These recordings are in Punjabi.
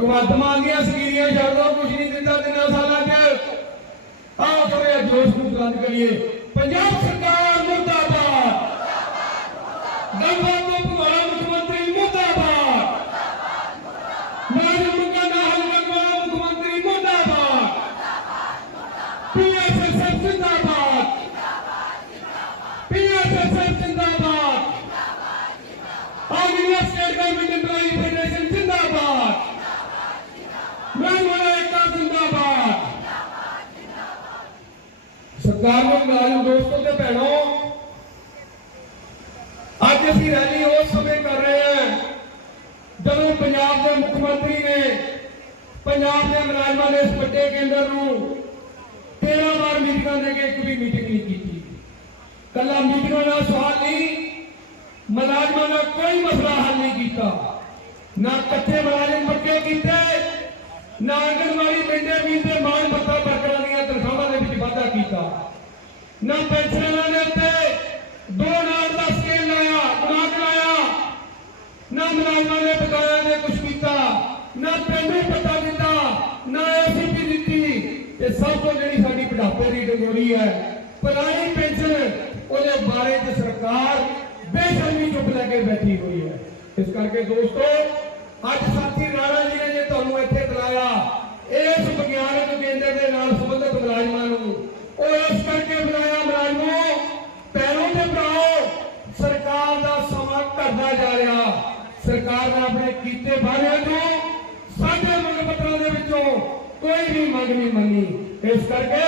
ਮੁਸਲਮਾਨ ਦੀਆਂ ਸਕੀਰੀਆਂ ਛੱਡ ਦੋ ਕੁਝ ਨਹੀਂ ਦਿੰਦਾ ਤਿੰਨਾਂ ਸਾਲਾਂ 'ਚ। ਆਓ ਥੋੜ੍ਹਾ ਜੋਸ਼ ਨੂੰ ਬੁਲੰਦ ਕਰੀਏ। ਪੰਜਾਬ ਸਰਕਾਰ ਮੁਰਦਾਬਾਦ। ਮੁੱਖ ਮੰਤਰੀ ਮੁਰਦਾਬਾਦ। ਮਾਜੂਮ ਦਾ ਸਰਕਾਰ ਨੂੰ ਮੁਲਾਜ਼ਮ ਦੋਸਤੋ ਤੇ ਭੈਣੋ ਅੱਜ ਅਸੀਂ ਰੈਲੀ ਉਸ ਸਮੇਂ ਕਰ ਰਹੇ ਹਾਂ ਜਦੋਂ ਪੰਜਾਬ ਦੇ ਮੁੱਖ ਮੰਤਰੀ ਨੇ ਪੰਜਾਬ ਦੇ ਮੁਲਾਜ਼ਮਾਂ ਦੇ ਇਸ ਵੱਡੇ ਕੇਂਦਰ ਨੂੰ 13 ਵਾਰ ਮੀਟਿੰਗਾਂ ਦੇ ਕੇ ਇੱਕ ਵੀ ਮੀਟਿੰਗ ਨਹੀਂ ਕੀਤੀ ਕੱਲਾ ਮੀਟਿੰਗਾਂ ਦਾ ਸਵਾਲ ਨਹੀਂ ਮੁਲਾਜ਼ਮਾਂ ਦਾ ਕੋਈ ਮਸਲਾ ਹੱਲ ਨਹੀਂ ਕੀਤਾ ਨਾ ਇਕੱਠੇ ਮੁਲਾਜ਼ਮ ਪੱਕੇ ਕੀਤੇ ਨਾ ਆਂਗਣਵਾੜੀ ਪਿੰਡੇ ਮੀਲ ਦੇ ਮਾਣ ਮੱਤਾ ਵਰਕਰਾਂ ਦੀਆਂ ਤਨਖਾਹਾਂ ਦੇ ਵਿੱਚ ਵਾਧਾ ਕੀਤਾ ਨਾ ਪੈਨਸ਼ਨਾਂ ਦੇ ਉੱਤੇ ਦੋ ਨਾਟ ਦਾ ਸਕੇਲ ਲਾਇਆ ਗੁਨਾਹ ਲਾਇਆ ਨਾ ਮੁਲਾਜ਼ਮਾਂ ਦੇ ਬਕਾਇਆ ਨੇ ਕੁਝ ਕੀਤਾ ਨਾ ਪਿੰਡੂ ਪੱਤਾ ਦਿੱਤਾ ਨਾ ਐਸਪੀ ਦਿੱਤੀ ਤੇ ਸਭ ਤੋਂ ਜਿਹੜੀ ਸਾਡੀ ਬੁਢਾਪੇ ਦੀ ਡੰਗੋਰੀ ਹੈ ਪੁਰਾਣੀ ਪੈਨਸ਼ਨ ਉਹਦੇ ਬਾਰੇ ਚ ਸਰਕਾਰ ਬੇਸ਼ਰਮੀ ਚੁੱਪ ਲੈ ਕੇ ਬੈਠੀ ਹੋਈ ਹੈ ਇਸ ਕਰਕੇ ਦੋਸਤੋ ਅੱਜ ਸਾਥੀ ਰਾਣਾ ਜੀ ਨੇ ਜੇ ਤੁਹਾਨੂੰ ਇੱਥੇ ਬੁਲਾਇਆ ਇਸ ਵਿਗਿਆਨਕ ਕੇਂਦਰ ਦੇ ਨਾਲ ਸੰਬੰਧਿਤ ਮੁਲਾਜ਼ਮਾਂ ਨੂੰ ਉਹ ਇਸ ਕਰਕੇ ਬੁਲਾਇਆ ਮੁਲਾਜ਼ਮੋ ਪੈਰੋਂ ਤੇ ਭਰਾਓ ਸਰਕਾਰ ਦਾ ਸਮਾਂ ਘਟਦਾ ਜਾ ਰਿਹਾ ਸਰਕਾਰ ਨੇ ਆਪਣੇ ਕੀਤੇ ਵਾਅਦਿਆਂ ਨੂੰ ਸਾਡੇ ਮੰਗ ਪੱਤਰਾਂ ਦੇ ਵਿੱਚੋਂ ਕੋਈ ਵੀ ਮੰਗ ਨਹੀਂ ਮੰਨੀ ਇਸ ਕਰਕੇ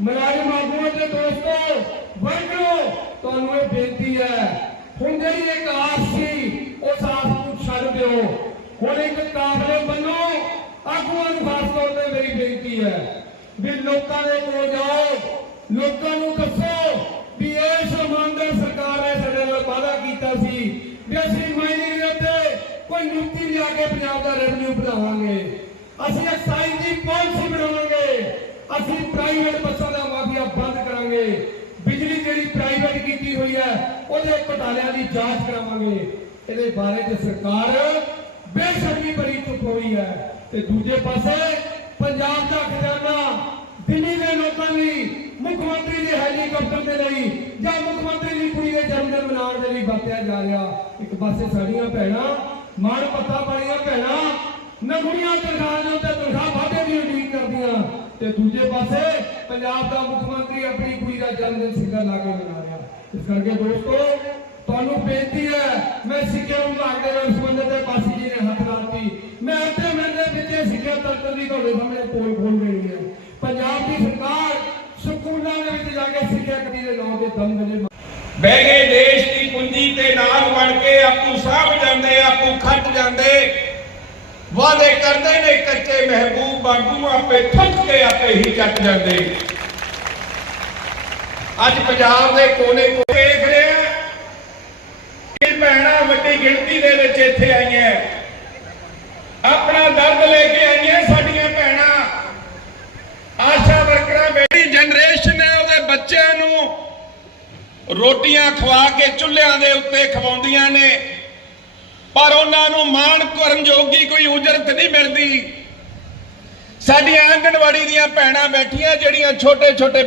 ਮੁਲਾਜ਼ਮ ਆਗੂਆਂ ਦੇ ਦੋਸਤੋ, ਵਰਕਰੋ, ਤੁਹਾਨੂੰ ਇਹ ਬੇਨਤੀ ਹੈ, ਹੁਣ ਜਿਹੜੀ ਇੱਕ ਆਸ ਸੀ, ਉਸ ਆਸ ਨੂੰ ਛੱਡ ਦਿਓ। ਹੁਣ ਇੱਕ ਕਾਬਲੇ ਬਣੋ ਆਗੂਆਂ ਨੂੰ ਖਾਸ ਤੌਰ ਤੇ ਮੇਰੀ ਬੇਨਤੀ ਹੈ ਵੀ ਲੋਕਾਂ ਦੇ ਕੋਲ ਜਾਓ, ਲੋਕਾਂ ਨੂੰ ਦੱਸੋ ਵੀ ਇਹ ਇਮਾਨਦਾਰ ਸਰਕਾਰ ਨੇ ਸਾਡੇ ਨਾਲ ਵਾਅਦਾ ਕੀਤਾ ਸੀ ਵੀ ਅਸੀਂ ਮਾਈਨਿੰਗ ਦੇ ਉੱਤੇ ਕੋਈ ਨਿਯੁਕਤੀ ਲਿਆ ਕੇ ਪੰਜਾਬ ਦਾ ਰੈਵਨਿਊ ਵਧਾਵਾਂਗੇ। ਅਸੀਂ ਐਕਸਾਈਜ਼ ਦੀ ਪਾਲਿਸੀ ਬਣਾਵਾਂਗੇ। ਅਸੀਂ ਪ੍ਰਾਈਵੇਟ ਬੱਸਾਂ ਦਾ ਮਾਫੀਆ ਬੰਦ ਕਰਾਂਗੇ। ਬਿਜਲੀ ਜਿਹੜੀ ਪ੍ਰਾਈਵੇਟ ਕੀਤੀ ਹੋਈ ਹੈ, ਉਹਦੇ ਘੁਟਾਲਿਆਂ ਦੀ ਜਾਂਚ ਕਰਾਵਾਂਗੇ। ਇਹਦੇ ਬਾਰੇ ਤੇ ਸਰਕਾਰ ਬੇਸ਼ਰਮੀ ਭਰੀ ਚੁੱਪ ਹੋਈ ਹੈ। ਤੇ ਦੂਜੇ ਪਾਸੇ ਪੰਜਾਬ ਦਾ ਖਜ਼ਾਨਾ ਦਿੱਲੀ ਦੇ ਲੋਕਾਂ ਲਈ, ਮੁੱਖ ਮੰਤਰੀ ਦੇ ਹੈਲੀਕਾਪਟਰ ਦੇ ਲਈ ਜਾਂ ਮੁੱਖ ਮੰਤਰੀ ਦੀ ਕੁੜੀ ਦੇ ਜਨਮ ਦਿਨ ਮਨਾਉਣ ਦੇ ਲਈ ਵਰਤਿਆ ਜਾ ਰਿਹਾ। ਇੱਕ ਪਾਸੇ ਸਾਡੀਆਂ ਭੈਣਾਂ ਮਾਣ ਪੱਤਾ ਵਾਲੀਆਂ ਭੈਣਾਂ ਨਗੁਣੀਆਂ ਤਨਖਾਹਾਂ ਦੇ ਉੱਤੇ ਤਨਖਾਹ ਵਾਧੇ ਦੀ ਉਡੀਕ ਕਰਦੀਆਂ। ਤੇ ਦੂਜੇ ਪਾਸੇ ਪੰਜਾਬ ਦਾ ਮੁੱਖ ਮੰਤਰੀ ਆਪਣੀ ਕੁੜੀ ਦਾ ਜਨਮ ਦਿਨ ਸਿੱਧਾ ਲਾ ਕੇ ਮਨਾ ਰਿਹਾ। ਇਸ ਕਰਕੇ ਦੋਸਤੋ, ਤੁਹਾਨੂੰ ਬੇਨਤੀ ਹੈ, ਮੈਂ ਸਿੱਖਿਆ ਵਿਭਾਗ ਦੇ ਨਾਲ ਸੰਬੰਧਿਤ ਹੈ ਬਾਸੀ ਜੀ ਨੇ ਹੱਥ ਲਾਤੀ। ਮੈਂ ਅੱਧੇ ਮਿੰਟ ਦੇ ਵਿੱਚ ਸਿੱਖਿਆ ਤੰਤਰ ਦੀ ਤੁਹਾਡੇ ਸਾਹਮਣੇ ਪੋਲ ਖੋਲ ਦੇਣੀ ਹੈ। ਪੰਜਾਬ ਦੀ ਸਰਕਾਰ ਸਕੂਲਾਂ ਦੇ ਵਿੱਚ ਜਾ ਕੇ ਸਿੱਖਿਆ ਕਦੀ ਦੇ ਨਾਂ ਦੇ ਦਮ ਦੇ ਬਹਿ ਗਏ ਦੇਸ਼ ਦੀ ਪੂੰਜੀ ਤੇ ਨਾਗ ਬਣ ਕੇ ਆਪੂ ਸਾਂਭ ਜਾਂਦੇ, ਆਪੂ ਖੱਟ ਜਾਂਦੇ। ਵਾਅਦੇ ਕਰਦੇ ਨੇ ਕੱਚੇ ਮਹਿਬੂਬ ਬਾਗੂ ਆਪੇ ਥੱਕ ਕੇ ਆਪੇ ਹੀ ਚੱਟ ਜਾਂਦੇ। ਅੱਜ ਪੰਜਾਬ ਦੇ ਕੋਨੇ ਕੋਨੇ ਦੇਖ ਰਿਹਾ ਕਿ ਭੈਣਾਂ ਵੱਡੀ ਗਿਣਤੀ ਦੇ ਵਿੱਚ ਇੱਥੇ ਆਈਆਂ। ਆਪਣਾ ਦਰਦ ਲੈ ਕੇ ਆਈਆਂ ਸਾਡੀਆਂ ਭੈਣਾਂ। ਆਸ਼ਾ ਵਰਕਰਾਂ ਬੇਟੀ ਜਨਰੇਸ਼ਨ ਹੈ, ਉਹਦੇ ਬੱਚਿਆਂ ਨੂੰ ਰੋਟੀਆਂ ਖਵਾ ਕੇ ਚੁੱਲ੍ਹਿਆਂ ਦੇ ਉੱਤੇ ਖਵਾਉਂਦੀਆਂ ਨੇ। ਪਰ ਉਹਨਾਂ ਨੂੰ ਮਾਣ ਕਰਨ ਜੋਗੀ ਕੋਈ ਉਜਰਤ ਨਹੀਂ ਮਿਲਦੀ। ਸਾਡੀਆਂ ਆਂਗਣਵਾੜੀ ਦੀਆਂ ਭੈਣਾਂ ਬੈਠੀਆਂ ਜਿਹੜੀਆਂ ਛੋਟੇ ਛੋਟੇ